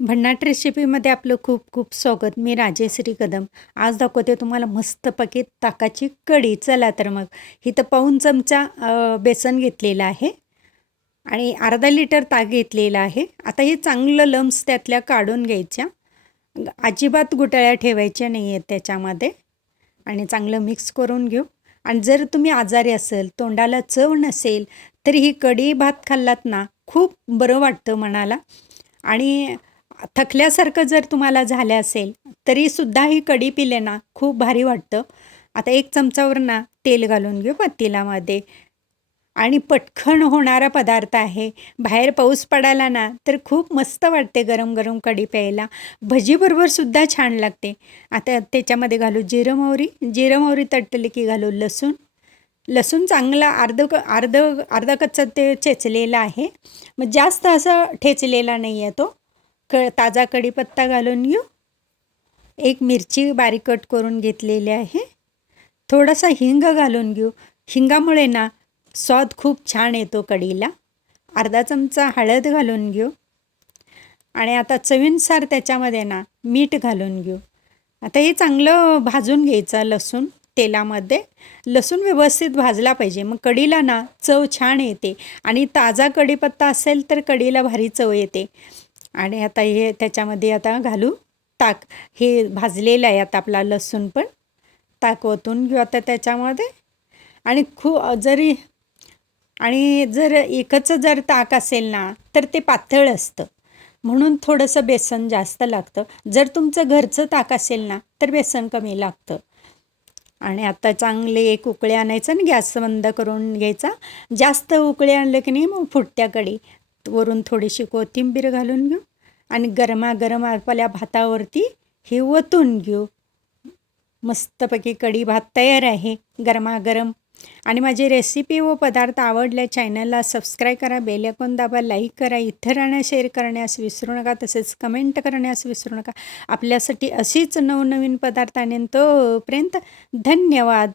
भन्नाट रेसिपीमध्ये आपलं खूप खूप स्वागत. मी राजेश्री कदम. आज दाखवते तुम्हाला मस्तपैकी ताकाची कढी. चला तर मग. इथं पाऊन चमचा बेसन घेतलेलं आहे. आणि अर्धा लिटर ताक घेतलेलं आहे. आता हे चांगलं लम्स त्यातल्या काढून घ्यायच्या. अजिबात गुटळ्या ठेवायच्या नाही आहेत त्याच्यामध्ये. आणि चांगलं मिक्स करून घेऊ. आणि जर तुम्ही आजारी असेल तोंडाला चव नसेल तर ही कढी भात खाल्लात ना खूप बरं वाटतं मनाला आणि थकल्यासारखं जर तुम्हाला झालं असेल तरीसुद्धा ही कढी पिले ना खूप भारी वाटतं. आता एक चमचावर ना तेल घालून घेऊ पतीलामध्ये. आणि पटकन होणारा पदार्थ आहे. बाहेर पाऊस पडायला ना तर खूप मस्त वाटते गरम गरम कढी प्यायला. भजीबरोबर सुद्धा छान लागते. आता त्याच्यामध्ये घालू जिरं मोहरी. जिरं मोहरी तटली की घालू लसूण. लसूण चांगला अर्ध क अर्ध अर्धा कच्चा ते चेचलेला आहे. मग जास्त असं ठेचलेला नाही आहे तो. क ताजा कढीपत्ता घालून घेऊ. एक मिरची बारीक कट करून घेतलेली आहे. थोडासा हिंग घालून घेऊ. हिंगामुळे ना स्वाद खूप छान येतो कढीला. अर्धा चमचा हळद घालून घेऊ. आणि आता चवीनुसार त्याच्यामध्ये ना मीठ घालून घेऊ. आता हे चांगलं भाजून घ्यायचं लसूण तेलामध्ये. लसूण व्यवस्थित भाजला पाहिजे. मग कढीला ना चव छान येते. आणि ताजा कढीपत्ता असेल तर कढीला भारी चव येते. आणि आता हे त्याच्यामध्ये आता घालू ताक. हे भाजलेलं आहे आता आपला लसूण पण. ताक ओतून घेऊ आता त्याच्यामध्ये. आणि खूप जरी आणि जर एकच जर ताक असेल ना तर ते पातळ असतं. म्हणून थोडंसं बेसन जास्त लागतं. जर तुमचं घरचं ताक असेल ना तर बेसन कमी लागतं. आणि आता चांगले एक उकळे आणायचं आणि गॅस बंद करून घ्यायचा. जास्त उकळे आणलं की नाही मग फुटत्या वरून थोडीशी कोथिंबीर घालून घेऊ आणि गरमागरम आपल्या भातावरती हे ओतून घेऊ. मस्तपैकी कढी भात तयार आहे गरमागरम. आणि माझी रेसिपी व पदार्थ आवडल्या चॅनलला सबस्क्राईब करा बेलकॉन दाबा लाईक करा इतरांना शेअर करण्यास विसरू नका तसेच कमेंट करण्यास विसरू नका. आपल्यासाठी अशीच नवनवीन पदार्थ आणेन तोपर्यंत धन्यवाद.